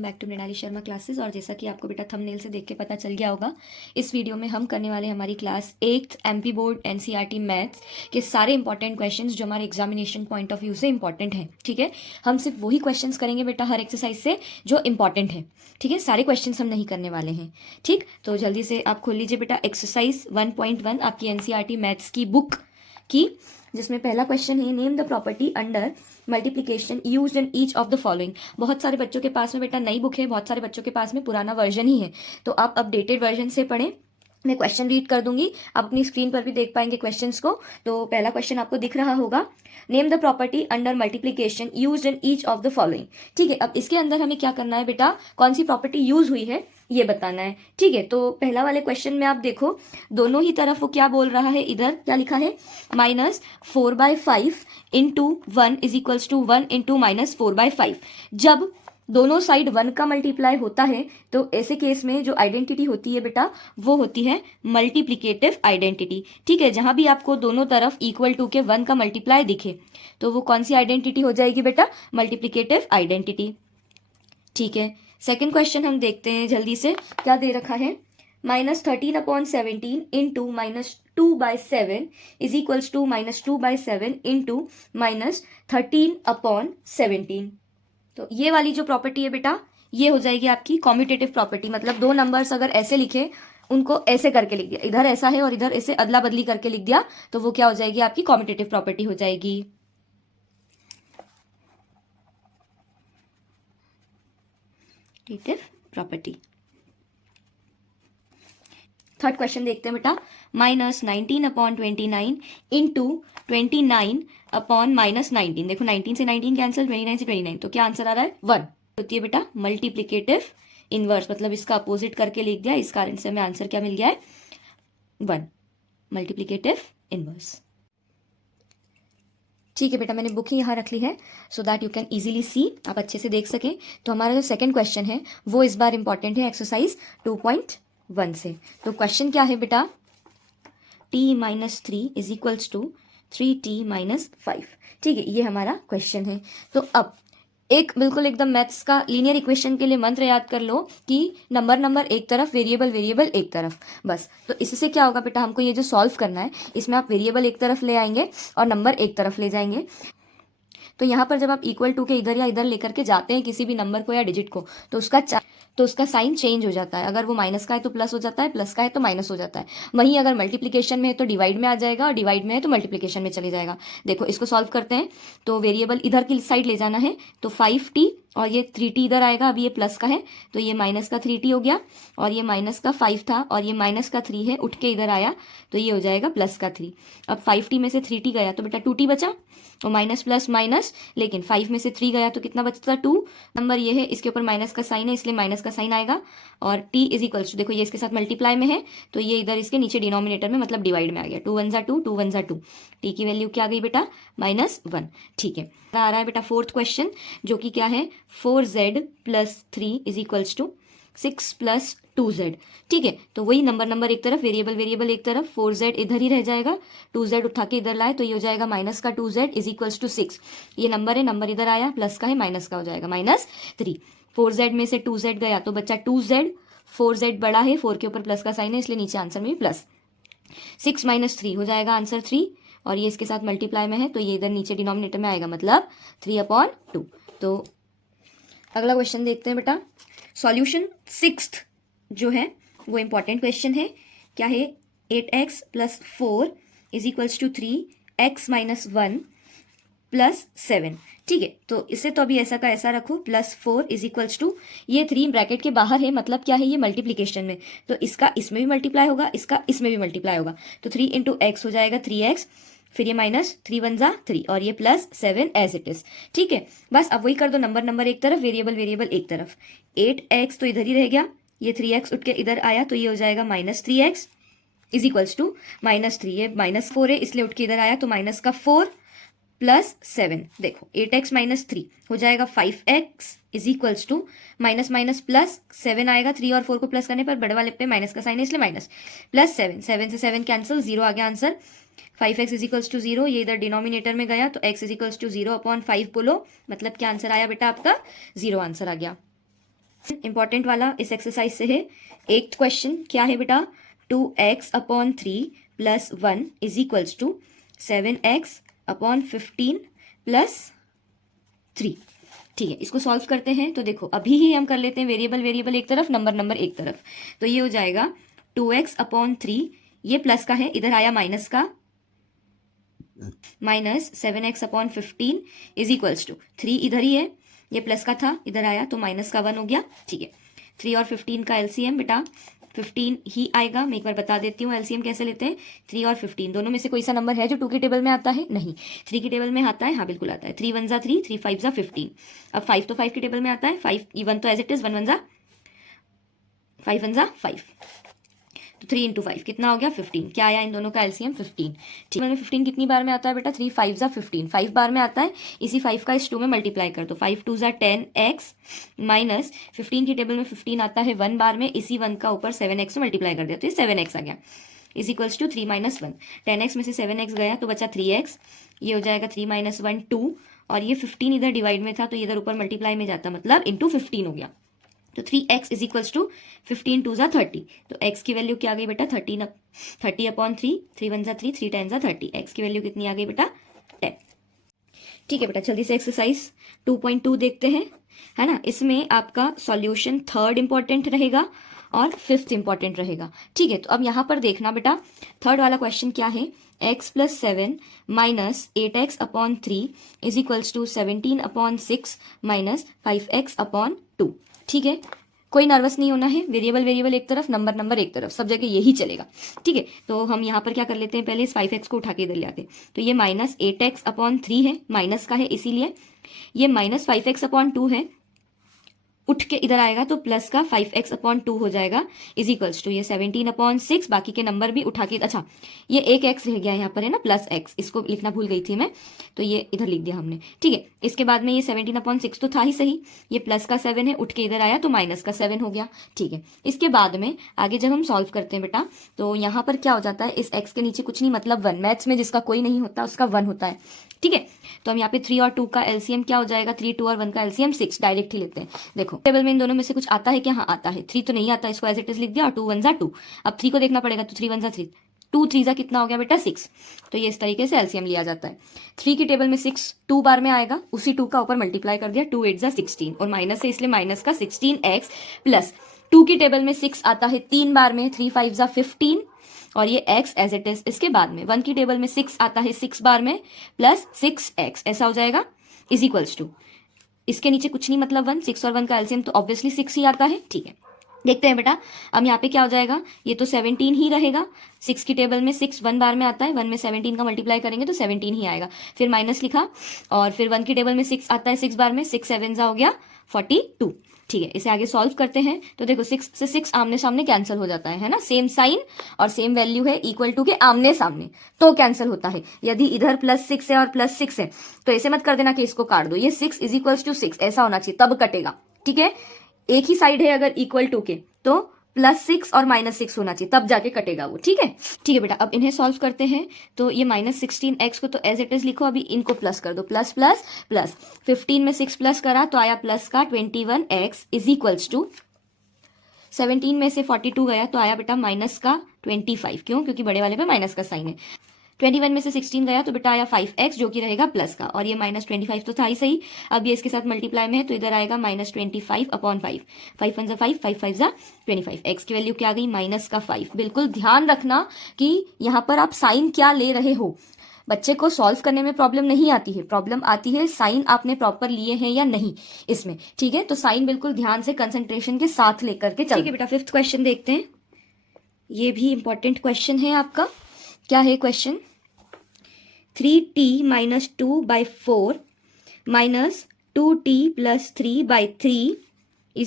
Welcome back to Mrinali Sharma classes. और जैसा कि आपको बेटा थंबनेल से देख के पता चल गया होगा, इस वीडियो में हम करने वाले हमारी class 8th MP board NCERT maths के सारे इंपॉर्टेंट क्वेश्चंस जो हमारे एग्जामिनेशन पॉइंट ऑफ व्यू से इंपॉर्टेंट हैं। ठीक है, हम सिर्फ वही क्वेश्चंस करेंगे बेटा हर एक्सरसाइज से जो इंपॉर्टेंट है। ठीक है, सारे क्वेश्चंस हम नहीं करने वाले हैं। ठीक, तो जल्दी से आप खोल लीजिए बेटा एक्सरसाइज 1.1 आपकी एनसीईआरटी मैथ्स की बुक की, जिसमें पहला क्वेश्चन है name the property under multiplication used in each of the following. बहुत सारे बच्चों के पास में बेटा नई बुक है, बहुत सारे बच्चों के पास में पुराना वर्जन ही है, तो आप अपडेटेड वर्जन से पढ़ें। मैं क्वेश्चन रीड कर दूंगी, आप अपनी स्क्रीन पर भी देख पाएंगे क्वेश्चंस को। तो पहला क्वेश्चन आपको दिख रहा होगा, name the property under multiplication used in each of the following. ठीक है, अब इसके अंदर हमें क्या करना है बेटा, कौन सी प्रॉपर्टी यूज हुई है ये बताना है। ठीक है, तो पहला वाले क्वेश्चन में आप देखो दोनों ही तरफ वो क्या बोल रहा है, इधर क्या लिखा है -4/5 into 1 is equals to 1 into -4/5। जब दोनों साइड 1 का मल्टीप्लाई होता है तो ऐसे केस में जो आइडेंटिटी होती है बेटा वो होती है मल्टीप्लिकेटिव आइडेंटिटी। ठीक है, जहां भी आपको दोनों तरफ इक्वल टू के 1 का मल्टीप्लाई दिखे तो वो कौन सी आइडेंटिटी हो जाएगी बेटा, मल्टीप्लिकेटिव आइडेंटिटी। ठीक है, सेकेंड क्वेश्चन हम देखते हैं जल्दी से, क्या दे रखा है -13/17 into -2/7 is equals to -2/7 into -13/17। तो ये वाली जो प्रॉपर्टी है बेटा ये हो जाएगी आपकी कॉम्यूटेटिव प्रॉपर्टी। मतलब दो नंबर्स अगर ऐसे लिखे उनको ऐसे करके लिख दिया, इधर ऐसा है और इधर ऐसे अदला बदली करके लिख दिया तो वो क्या हो जाएगी, आपकी कॉम्यूटेटिव प्रॉपर्टी हो जाएगी। प्रॉपर्टी। थर्ड क्वेश्चन देखते हैं बेटा, -19/29 इंटू 29/-19। देखो 19 से 19 कैंसिल, 29 से 29, तो क्या आंसर आ रहा है 1 होती है बेटा मल्टीप्लिकेटिव इनवर्स। मतलब इसका अपोजिट करके लिख दिया, इस कारण से हमें आंसर क्या मिल गया है 1 मल्टीप्लिकेटिव इनवर्स। ठीक है बेटा, मैंने बुक ही यहाँ रख ली है so that you can easily सी, आप अच्छे से देख सकें। तो हमारा जो सेकंड क्वेश्चन है वो इस बार इंपॉर्टेंट है एक्सरसाइज 2.1 से। तो क्वेश्चन क्या है बेटा, t-3 is equals to 3t-5। ठीक है, ये हमारा क्वेश्चन है। तो अब एक बिल्कुल एकदम मैथ्स का लीनियर इक्वेशन के लिए मंत्र याद कर लो कि नंबर एक तरफ, वेरिएबल एक तरफ, बस। तो इससे क्या होगा बेटा, हमको ये जो सॉल्व करना है इसमें आप वेरिएबल एक तरफ ले आएंगे और नंबर एक तरफ ले जाएंगे। तो यहाँ पर जब आप इक्वल टू के इधर या इधर लेकर के जाते हैं किसी भी नंबर को या डिजिट को तो उसका साइन चेंज हो जाता है। अगर वो माइनस का है तो प्लस हो जाता है, प्लस का है तो माइनस हो जाता है। वहीं अगर मल्टीप्लिकेशन में है तो डिवाइड में आ जाएगा और डिवाइड में है तो मल्टीप्लिकेशन में चले जाएगा। देखो इसको सॉल्व करते हैं, तो वेरिएबल इधर की साइड ले जाना है तो 5t और ये 3t इधर आएगा। अभी ये प्लस का है तो ये माइनस का 3t हो गया और ये माइनस का 5 था और ये माइनस का 3 है, उठ के इधर आया तो ये हो जाएगा प्लस का 3। अब 5t में से 3t गया तो बेटा 2t बचा और माइनस प्लस माइनस, लेकिन 5 में से 3 गया तो कितना बचता 2। नंबर ये है, इसके ऊपर माइनस का साइन है इसलिए माइनस का साइन आएगा और t इज इक्वल्स टू, देखो ये इसके साथ मल्टीप्लाई में है तो ये इधर इसके नीचे डिनोमिनेटर में मतलब डिवाइड में आ गया। 2 1 जा 2, 2 1 जा 2, t की वैल्यू क्या आ गई बेटा -1। ठीक है, आ रहा है बेटा फोर्थ क्वेश्चन जो कि क्या है 4z + 3 is equals to 6 + 2z। ठीक है, तो वही नंबर एक तरफ, वेरिएबल एक तरफ, 4z इधर ही रह जाएगा, 2z उठा के इधर लाए तो ये हो जाएगा माइनस का 2z इज इक्वल्स टू 6। ये नंबर है, नंबर इधर आया, प्लस का है, माइनस का हो जाएगा -3। 4z में से 2z गया तो बच्चा 2z, 4z बड़ा है, 4 के ऊपर प्लस का साइन है इसलिए नीचे आंसर में भी प्लस। 6 - 3 हो जाएगा आंसर 3 और ये इसके साथ मल्टीप्लाई में है तो ये इधर नीचे डिनोमिनेटर में आएगा मतलब 3/2। तो अगला क्वेश्चन देखते हैं बेटा, सॉल्यूशन 6th जो है वो इंपॉर्टेंट क्वेश्चन है। क्या है 8x + 4 is equals to 3x - 1 + 7। ठीक है, तो इसे तो अभी ऐसा का ऐसा रखो, +4 इज इक्वल्स टू, ये 3 ब्रैकेट के बाहर है मतलब क्या है ये मल्टीप्लिकेशन में, तो इसका इसमें भी मल्टीप्लाई होगा, इसका इसमें भी मल्टीप्लाई होगा। तो 3 × x हो जाएगा 3x, फिर ये -3 1 जा 3 और ये +7 एज इट इज। ठीक है, बस अब वही कर दो, नंबर एक तरफ, वेरिएबल एक तरफ। 8x तो इधर ही रह गया, ये 3x उठ के इधर आया तो ये हो जाएगा -3x इज इक्वल्स टू -3, ये -4 है इसलिए उठ के इधर आया तो -4 + 7। देखो 8x - 3 हो जाएगा 5x इज इक्वल्स टू -+7 आएगा, 3 और 4 को प्लस करने पर बड़े वाले पे माइनस का साइन है इसलिए माइनस, +7, 7 से 7 कैंसिल, 0 आ गया answer. 5x is equals to 0, ये इधर डिनोमिनेटर में गया तो x इज इक्वल्स टू 0/5 बोलो, मतलब क्या आंसर आया बेटा आपका 0 आंसर आ गया। इंपॉर्टेंट वाला इस एक्सरसाइज से है। 8th क्वेश्चन क्या है बेटा, 2x/3 + 1 = 7x/15 + 3। ठीक है, इसको सॉल्व करते हैं। तो देखो अभी ही हम कर लेते हैं वेरिएबल एक तरफ, नंबर एक तरफ। तो ये हो जाएगा 2x/3, ये प्लस का है, इधर आया माइनस का, माइनस 7x/15 = 3 इधर ही है, ये प्लस का था, इधर आया तो माइनस का 1 हो गया। ठीक है, 3 और 15 का एलसीएम बेटा 15 ही आएगा। मैं एक बार बता देती हूँ एलसीएम कैसे लेते हैं। 3 और 15 दोनों में से कोई सा नंबर है जो 2 की टेबल में आता है? नहीं। 3 की टेबल में आता है? हाँ बिल्कुल आता है। 3 1 = 3, 3 5 = 15। अब 5 तो 5 की टेबल में आता है, 5 1 तो एज इट इज, 1 1 = 5 1 = 5, तो 3 × 5 कितना हो गया? 15। क्या आया इन दोनों का एलसीएम? 15। ठीक है, 15 कितनी बार में आता है बेटा? 3 5 = 15, 5 बार में आता है। इसी 5 का इस 2 में मल्टीप्लाई कर दो, 5 2 = 10x माइनस 15 की टेबल में 15 आता है 1 बार में, इसी 1 का ऊपर 7x से मल्टीप्लाई कर दिया तो ये 7x आ गया, = 3 - 1। 10x में से 7x गया तो बचा 3x, ये हो जाएगा 3 - 1 2, और ये 15 इधर डिवाइड में था तो इधर ऊपर मल्टीप्लाई में जाता, मतलब इंटू 15 हो गया। तो 3x = 15 2 = 30। तो x की वैल्यू क्या आ गई बेटा? 30/3, 3 1 = 3, 3 10 = 30। x की वैल्यू कितनी आ गई बेटा? 10। ठीक है बेटा, जल्दी से एक्सरसाइज 2.2 देखते हैं, है ना। इसमें आपका सॉल्यूशन 3rd इंपॉर्टेंट रहेगा और 5th इंपॉर्टेंट रहेगा। ठीक है, तो अब यहाँ पर देखना बेटा, 3rd वाला क्वेश्चन क्या है, x + 7 - 8x/3 = 17/6 - 5x/2। ठीक है, कोई नर्वस नहीं होना है, वेरिएबल एक तरफ, नंबर एक तरफ, सब जगह यही चलेगा। ठीक है, तो हम यहाँ पर क्या कर लेते हैं, पहले इस 5x को उठा के इधर ले आते हैं। तो ये -8x/3 है, माइनस का है इसीलिए, ये -5x/2 है, उठ के इधर आएगा तो प्लस का 5x/2 हो जाएगा, = ये 17/6, बाकी के नंबर भी उठा के, अच्छा ये एक x रह गया यहाँ पर, है ना, +x, इसको लिखना भूल गई थी मैं, तो ये इधर लिख दिया हमने। ठीक है, इसके बाद में ये 17/6 तो था ही सही, ये प्लस का 7 है, उठ के इधर आया तो माइनस का 7 हो गया। ठीक है, इसके बाद में आगे जब हम सॉल्व करते हैं बेटा, तो यहाँ पर क्या हो जाता है, इस x के नीचे कुछ नहीं, मतलब 1, मैथ्स में जिसका कोई नहीं होता उसका 1 होता है। ठीक है, तो हम यहाँ पे 3 और 2 का एलसीएम क्या हो जाएगा, 3 2 और 1 का एलसीएम 6, डायरेक्ट ही लेते हैं। देखो टेबल में इन दोनों में से कुछ आता है क्या? हाँ आता है। 3 तो नहीं आता, इसको एज इट इज लिख दिया, और 2 1 = 2। अब 3 को देखना पड़ेगा, तो 3 1 = 3, 2 3 = कितना हो गया बेटा? 6। तो ये इस तरीके से एलसीएम लिया जाता है। 3 की टेबल में 6 2 बार में आएगा, उसी 2 का ऊपर मल्टीप्लाई कर दिया, 2 8 = 16, और माइनस है इसलिए माइनस का 16x प्लस 2 की टेबल में 6 आता है 3 बार में, 3 5 = 15, और ये x एज इट इज। इसके बाद में 1 की टेबल में 6 आता है 6 बार में, प्लस 6x, ऐसा हो जाएगा, = इसके नीचे कुछ नहीं, मतलब 1, 6 और 1 का एलसीएम तो ऑब्वियसली 6 ही आता है। ठीक है, देखते हैं बेटा, अब यहाँ पे क्या हो जाएगा, ये तो 17 ही रहेगा। 6 की टेबल में 6 1 बार में आता है, 1 में 17 का मल्टीप्लाई करेंगे तो 17 ही आएगा, फिर माइनस लिखा, और फिर 1 की टेबल में 6 आता है 6 बार में, 6 7 हो गया 42। ठीक है, इसे आगे सॉल्व करते हैं। तो देखो 6 से 6 आमने सामने कैंसिल हो जाता है ना, सेम साइन और सेम वैल्यू है, = के आमने सामने, तो कैंसिल होता है। यदि इधर +6 है और +6 है तो ऐसे मत कर देना कि इसको काट दो, ये 6 = 6 ऐसा होना चाहिए, तब कटेगा। ठीक है, एक ही साइड है अगर = के, तो +6 और -6 होना चाहिए, तब जाके कटेगा वो। ठीक है बेटा, अब इन्हें सॉल्व करते हैं। तो ये -16x को तो एज इट इज लिखो, अभी इनको प्लस कर दो, प्लस प्लस प्लस, 15 में 6 प्लस करा तो आया प्लस का 21x = 17 में से 42 गया तो आया बेटा माइनस का 25। क्यों? क्योंकि बड़े वाले पे माइनस का साइन है। 21 में से 16 गया तो बेटा आया 5x, जो कि रहेगा प्लस का, और ये -25 तो था ही सही। अब ये इसके साथ मल्टीप्लाई में है तो इधर आएगा -25/5, 5 1 = 5, 5 5 = 25। x की वैल्यू क्या आ गई? -5। बिल्कुल ध्यान रखना कि यहाँ पर आप साइन क्या ले रहे हो। बच्चे को सॉल्व करने में प्रॉब्लम नहीं आती है, प्रॉब्लम आती है साइन आपने प्रॉपर लिए हैं या नहीं इसमें। ठीक है, तो साइन बिल्कुल ध्यान से कंसंट्रेशन के साथ लेकर के चल। ठीक है बेटा, 5th क्वेश्चन देखते हैं, ये भी इंपॉर्टेंट क्वेश्चन है आपका। क्या है क्वेश्चन? 3t - 2/4 - 2t + 3/3 =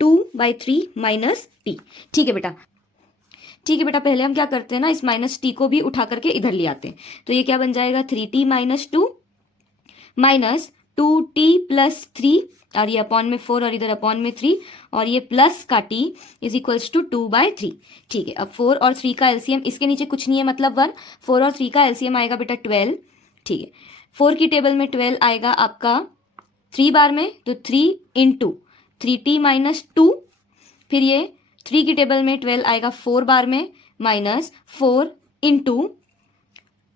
2/3 - t। ठीक है बेटा, पहले हम क्या करते हैं ना, इस -t को भी उठा करके इधर ले आते हैं। तो ये क्या बन जाएगा? 3t - 2 - 2t + 3, और ये अपॉन में 4 और इधर अपॉन में 3, और ये प्लस का t = 2/3। ठीक है, अब 4 और 3 का एलसीएम, इसके नीचे कुछ नहीं है मतलब 1, 4 और 3 का एलसीएम आएगा बेटा 12। ठीक है, 4 की टेबल में 12 आएगा आपका 3 बार में, तो 3 × 3t माइनस 2, फिर ये 3 की टेबल में 12 आएगा 4 बार में, माइनस 4 इंटू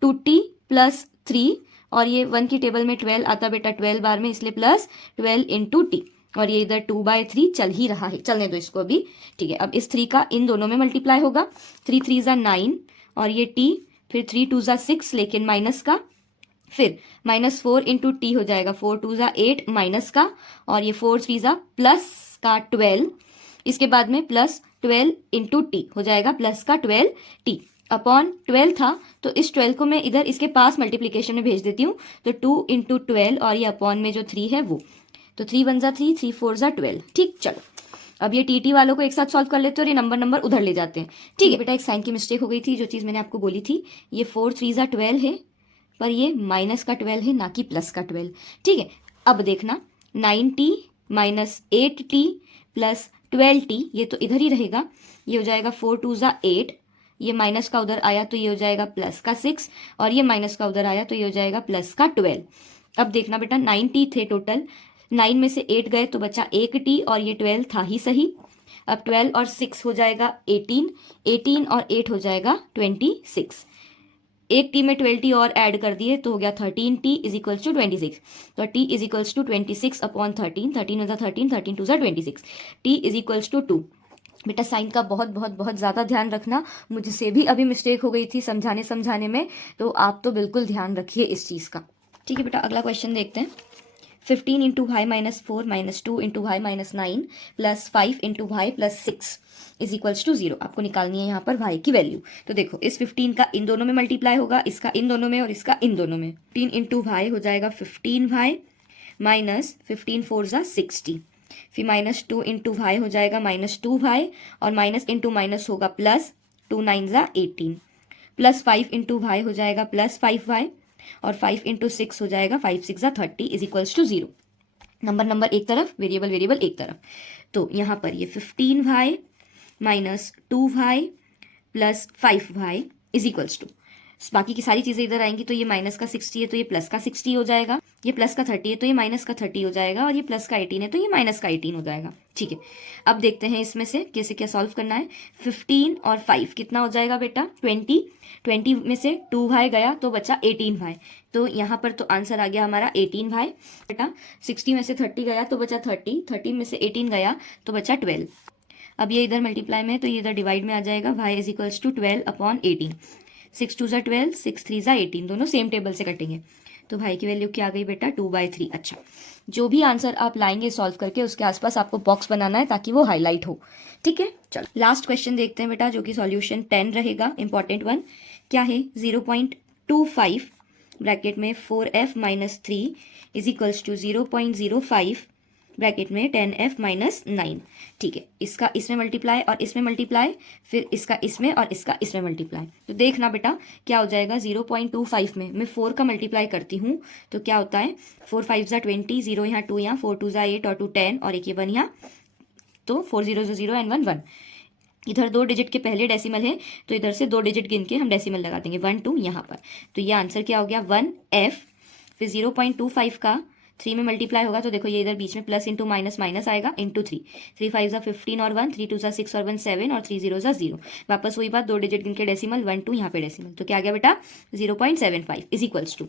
2t प्लस 3, और ये 1 की टेबल में 12 आता बेटा 12 बार में, इसलिए प्लस 12 इंटू टी, और ये इधर 2/3 चल ही रहा है, चलने दो इसको अभी। ठीक है, अब इस 3 का इन दोनों में मल्टीप्लाई होगा, 3 3 ज़ा 9, और ये टी, फिर 3 2 ज़ा 6 लेकिन माइनस का, फिर माइनस 4 इंटू टी हो जाएगा 4 2 ज़ा 8 माइनस का, और ये 4 3 ज़ा प्लस का 12, इसके बाद में प्लस 12 इंटू टी हो जाएगा प्लस का 12 टी अपॉन 12 था, तो इस 12 को मैं इधर इसके पास मल्टीप्लीकेशन में भेज देती हूँ, तो 2 इंटू 12 और ये अपॉन में जो 3 है वो, तो 3 1 ज़ा 3, 3 4 ज़ा 12। ठीक, चलो अब ये टी वालों को एक साथ सॉल्व कर लेते हैं और ये नंबर उधर ले जाते हैं। ठीक है बेटा, एक साइन की मिस्टेक हो गई थी, जो चीज़ मैंने आपको बोली थी, ये 4 3 ज़ा 12 है, पर ये माइनस का 12 है ना कि प्लस का 12। ठीक है, अब देखना 9t minus 8t plus 12t, ये तो इधर ही रहेगा, ये हो जाएगा 4 2 ज़ा 8, ये माइनस का उधर आया तो ये हो जाएगा प्लस का 6, और ये माइनस का उधर आया तो ये हो जाएगा प्लस का 12। अब देखना बेटा 9t थे टोटल, 9 में से 8 गए तो बचा 1t, और ये 12 था ही सही। अब 12 और 6 हो जाएगा 18, 18 और 8 हो जाएगा 26, एक टी में 12t और ऐड कर दिए तो हो गया 13t इज इक्वल्स टू 26, तो t is equals to 26 upon 13, 13 में 13, 13 two 26, t is equals to 2। बेटा साइन का बहुत बहुत बहुत ज़्यादा ध्यान रखना, मुझसे भी अभी मिस्टेक हो गई थी समझाने में, तो आप तो बिल्कुल ध्यान रखिए इस चीज़ का। ठीक है बेटा, अगला क्वेश्चन देखते हैं। 15 into y minus 4 minus 2 into y minus 9 plus 5 into y plus 6 is equals to 0। आपको निकालनी है यहाँ पर वाई की वैल्यू। तो देखो इस 15 का इन दोनों में मल्टीप्लाई होगा, इसका इन दोनों में और इसका इन दोनों में। 15 इंटू वाई हो जाएगा 15 वाई माइनस 15 4 ज़ा 60, फिर माइनस 2 इंटू वाई हो जाएगा माइनस 2 वाई, और माइनस इंटू माइनस होगा प्लस 2 9 ज़ा 18, प्लस 5 इंटू वाई हो जाएगा प्लस 5 वाई, और 5 इंटू 6 हो जाएगा 5 6 ज़ा 30 इज इक्वल्स टू 0। नंबर एक तरफ, वेरिएबल एक तरफ, तो यहाँ पर ये 15 y minus 2 y plus 5 y is equals to, बाकी की सारी चीज़ें इधर आएंगी, तो ये माइनस का 60 है तो ये प्लस का 60 हो जाएगा, ये प्लस का 30 है तो ये माइनस का 30 हो जाएगा, और ये प्लस का 18 है तो ये माइनस का 18 हो जाएगा। ठीक है, अब देखते हैं इसमें से कैसे क्या सॉल्व करना है। 15 और 5 कितना हो जाएगा बेटा 20, 20 में से 2 वाई गया तो बचा 18 वाई, तो यहाँ पर तो आंसर आ गया हमारा 18 वाई। बेटा 60 में से 30 गया तो बचा 30, 30 में से 18 गया तो बचा 12। अब ये इधर मल्टीप्लाई में है तो ये इधर डिवाइड में आ जाएगा, y is equals to 12 upon 18, 6 2 ज़ा 12, 6 3 ज़ा 18, दोनों सेम टेबल से कटेंगे, तो भाई की वैल्यू क्या आ गई बेटा 2/3। अच्छा, जो भी आंसर आप लाएंगे सॉल्व करके उसके आसपास आपको बॉक्स बनाना है ताकि वो हाईलाइट हो। ठीक है, चलो लास्ट क्वेश्चन देखते हैं बेटा, जो कि सॉल्यूशन 10 रहेगा, इंपॉर्टेंट वन। क्या है 0.25 ब्रैकेट में 4f minus 3 is equals to 0.05 bracket में 10f माइनस 9। ठीक है, इसका इसमें मल्टीप्लाई और इसमें मल्टीप्लाई, फिर इसका इसमें और इसका इसमें मल्टीप्लाई, तो देखना बेटा क्या हो जाएगा। 0.25 में मैं 4 का मल्टीप्लाई करती हूँ तो क्या होता है 4 5 ज़ा 20, 0 यहाँ 2 यहाँ, 4 2 ज़ा 8 और 2 10, और एक ये 1 यहाँ, तो 4 0 0 एंड 1 1। इधर 2 डिजिट के पहले डेसिमल है तो इधर से 2 डिजिट गिन के हम डेसिमल लगा देंगे 1 2 यहाँ पर, तो ये आंसर क्या हो गया 1f। फिर 0.25 का 3 में मल्टीप्लाई होगा तो देखो ये इधर बीच में प्लस इंटू माइनस माइनस आएगा इंटू 3, 3 5 ज़ा 15 और 1, 3 2 ज़ा 6 और 1 7, और 3 0 ज़ा 0। वापस वही बात, 2 डिजिट गिन के डेसिमल 1 2 यहाँ पे डेसिमल, तो क्या आ गया बेटा 0.75 इज इक्वल्स टू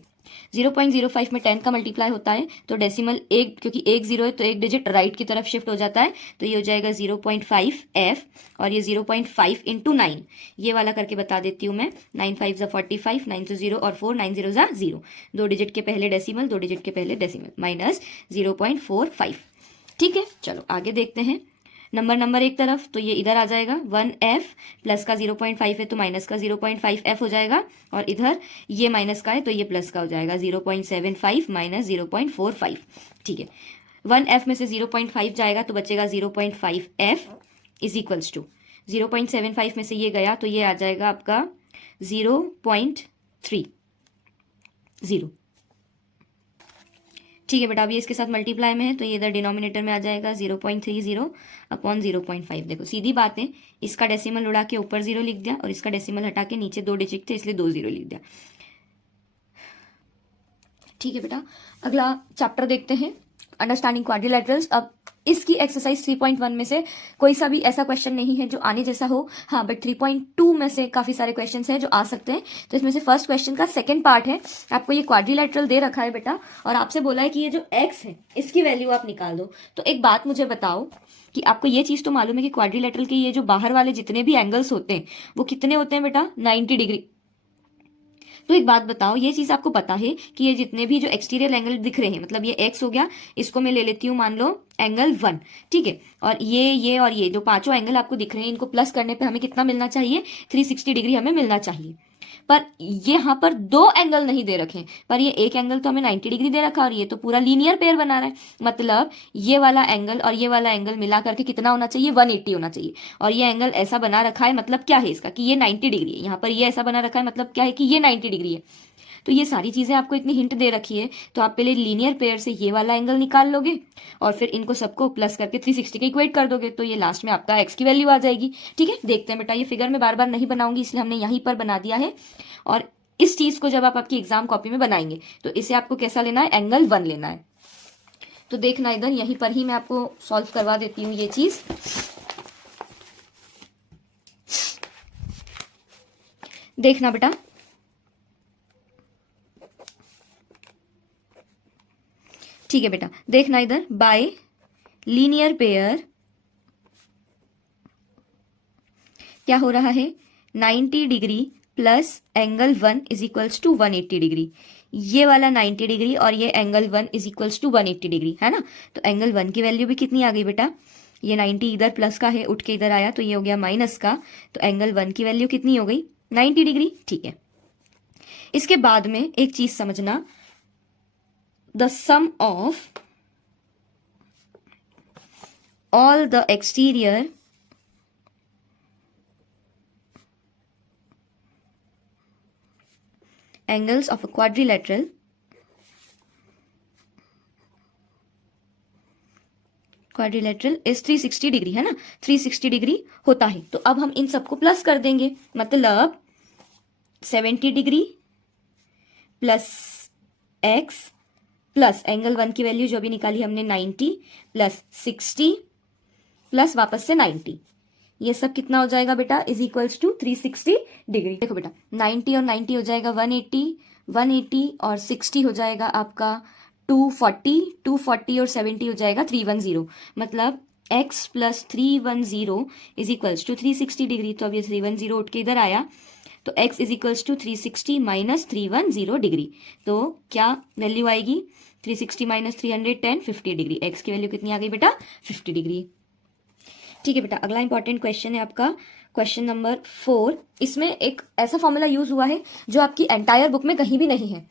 0.05 में 10 का मल्टीप्लाई होता है तो डेसिमल एक, क्योंकि 1 0 है तो एक डिजिट राइट की तरफ शिफ्ट हो जाता है, तो ये हो जाएगा 0.5f, और ये 0.5 इंटू 9, ये वाला करके बता देती हूँ मैं, 9 5 ज़ा 45, 9 2 0 और 4, 9 0 ज़ा 0, 2 डिजिट के पहले डेसिमल, 2 डिजिट के पहले डेसिमल, माइनस 0.45। ठीक है, चलो आगे देखते हैं। नंबर एक तरफ तो ये इधर आ जाएगा 1f, प्लस का 0.5 है तो माइनस का 0.5f हो जाएगा, और इधर ये माइनस का है तो ये प्लस का हो जाएगा 0.75 माइनस 0.45। ठीक है, 1f में से 0.5 जाएगा तो बचेगा 0.5f इज इक्वल्स टू 0.75 में से ये गया तो ये आ जाएगा आपका 0.30। ठीक है बेटा, अभी इसके साथ मल्टीप्लाई में है तो ये इधर डिनोमिनेटर में आ जाएगा 0.30 अपॉन 0.5। देखो सीधी बात है, इसका डेसिमल उड़ा के ऊपर 0 लिख दिया और इसका डेसिमल हटा के नीचे 2 डिजिट थे इसलिए 2 0 लिख दिया। ठीक है बेटा, अगला चैप्टर देखते हैं, अंडरस्टैंडिंग क्वाड्रिलैटरल्स। अब इसकी एक्सरसाइज 3.1 में से कोई सा भी ऐसा क्वेश्चन नहीं है जो आने जैसा हो, हाँ बट 3.2 में से काफी सारे क्वेश्चंस हैं जो आ सकते हैं। तो इसमें से फर्स्ट क्वेश्चन का सेकंड पार्ट है, आपको ये क्वाड्रिलेटरल दे रखा है बेटा और आपसे बोला है कि ये जो एक्स है इसकी वैल्यू आप निकाल दो। तो एक बात मुझे बताओ कि आपको ये चीज तो मालूम है कि क्वाड्रिलेटरल के ये जो बाहर वाले जितने भी एंगल्स होते हैं वो कितने होते हैं बेटा, 90 डिग्री। तो एक बात बताओ, ये चीज आपको पता है कि ये जितने भी जो एक्सटीरियर एंगल दिख रहे हैं, मतलब ये एक्स हो गया, इसको मैं ले लेती हूँ मान लो एंगल 1, ठीक है, और ये और ये जो पांचों एंगल आपको दिख रहे हैं इनको प्लस करने पे हमें कितना मिलना चाहिए, 360 डिग्री हमें मिलना चाहिए। पर यहाँ पर दो एंगल नहीं दे रखे, पर ये एक एंगल तो हमें 90 डिग्री दे रखा और ये तो पूरा लीनियर पेयर बना रहा है, मतलब ये वाला एंगल और ये वाला एंगल मिला करके कितना होना चाहिए, 180 होना चाहिए। और ये एंगल ऐसा बना रखा है, मतलब क्या है इसका कि ये 90 डिग्री है, यहाँ पर ये ऐसा बना रखा है मतलब क्या है कि ये 90 डिग्री है। तो ये सारी चीजें आपको इतनी हिंट दे रखी है, तो आप पहले लीनियर पेयर से ये वाला एंगल निकाल लोगे और फिर इनको सबको प्लस करके 360 के इक्वेट कर दोगे, तो ये लास्ट में आपका एक्स की वैल्यू आ जाएगी। ठीक है, देखते हैं बेटा, ये फिगर में बार बार नहीं बनाऊंगी इसलिए हमने यहीं पर बना दिया है। और इस चीज को जब आप आपकी एग्जाम कॉपी में बनाएंगे तो इसे आपको कैसा लेना है, एंगल 1 लेना है। तो देखना इधर यहीं पर ही मैं आपको सॉल्व करवा देती हूँ ये चीज। देखना बेटा, ठीक है बेटा, देखना इधर, बाय लीनियर पेयर क्या हो रहा है, 90 degree plus angle 1 is equals to 180 degree. ये वाला 90 डिग्री और ये angle 1 is equals to 180 degree, है ना। तो एंगल 1 की वैल्यू भी कितनी आ गई बेटा, ये 90 इधर प्लस का है, उठ के इधर आया तो ये हो गया माइनस का, तो एंगल 1 की वैल्यू कितनी हो गई, 90 डिग्री। ठीक है, इसके बाद में एक चीज समझना, the sum of all the exterior angles of a quadrilateral is 360 degree, है ना, 360 डिग्री होता है। तो अब हम इन सबको प्लस कर देंगे, मतलब 70 degree plus x plus angle 1 की वैल्यू जो भी निकाली हमने 90 प्लस 60 प्लस वापस से 90, ये सब कितना हो जाएगा बेटा, इज इक्वल्स टू 360 डिग्री। देखो बेटा, 90 और 90 हो जाएगा 180, 180 और 60 हो जाएगा आपका 240, 240 और 70 हो जाएगा 310, मतलब x plus 310 is equals to 360 degree. तो अब ये 310 उठ के इधर आया, तो x is equals to 360 minus 310 degree. तो क्या वैल्यू आएगी, 360 माइनस 310, 50 डिग्री। x की वैल्यू कितनी आ गई बेटा, 50 डिग्री। ठीक है बेटा, अगला इंपॉर्टेंट क्वेश्चन है आपका क्वेश्चन नंबर 4। इसमें एक ऐसा फॉर्मूला यूज हुआ है जो आपकी एंटायर बुक में कहीं भी नहीं है,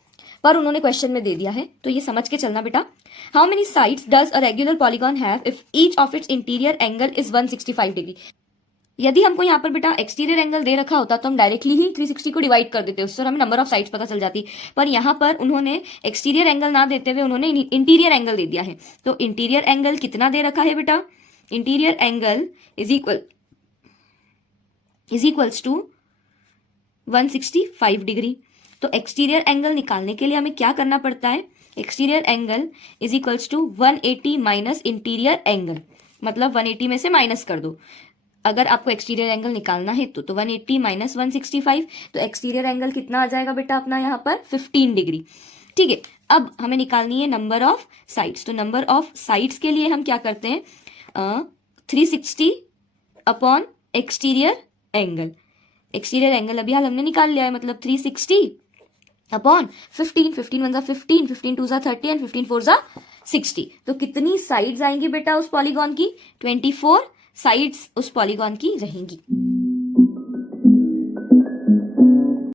पर उन्होंने क्वेश्चन में दे दिया है, तो ये समझ के चलना बेटा। How many sides does a regular polygon have if each of its interior angle is 165 degree. यदि हमको यहाँ पर बेटा एक्सटीरियर एंगल दे रखा होता तो हम डायरेक्टली ही 360 को डिवाइड कर देते, उससे हमें नंबर ऑफ साइड्स पता चल जाती। पर यहाँ पर उन्होंने एक्सटीरियर एंगल ना देते हुए उन्होंने इंटीरियर एंगल दे दिया है। तो इंटीरियर एंगल कितना दे रखा है बेटा, interior angle is equals to 165 degree. तो एक्सटीरियर एंगल निकालने के लिए हमें क्या करना पड़ता है, exterior angle is equals to 180 minus interior angle, मतलब 180 में से माइनस कर दो। अगर आपको एक्सटीरियर एंगल निकालना है तो 180 माइनस 165, तो एक्सटीरियर एंगल कितना आ जाएगा बेटा अपना यहाँ पर 15 डिग्री। ठीक है, अब हमें निकालनी है नंबर ऑफ साइड्स। तो नंबर ऑफ साइड्स के लिए हम क्या करते हैं, 360 upon exterior angle. Exterior angle अभी हाल हमने निकाल लिया है, मतलब 360 अपॉन 15, 15 1 15, 15 2 30 एंड 15 4 60। तो कितनी साइड्स आएंगी बेटा उस पॉलीगॉन की, 24 साइड्स उस पॉलीगॉन की रहेंगी।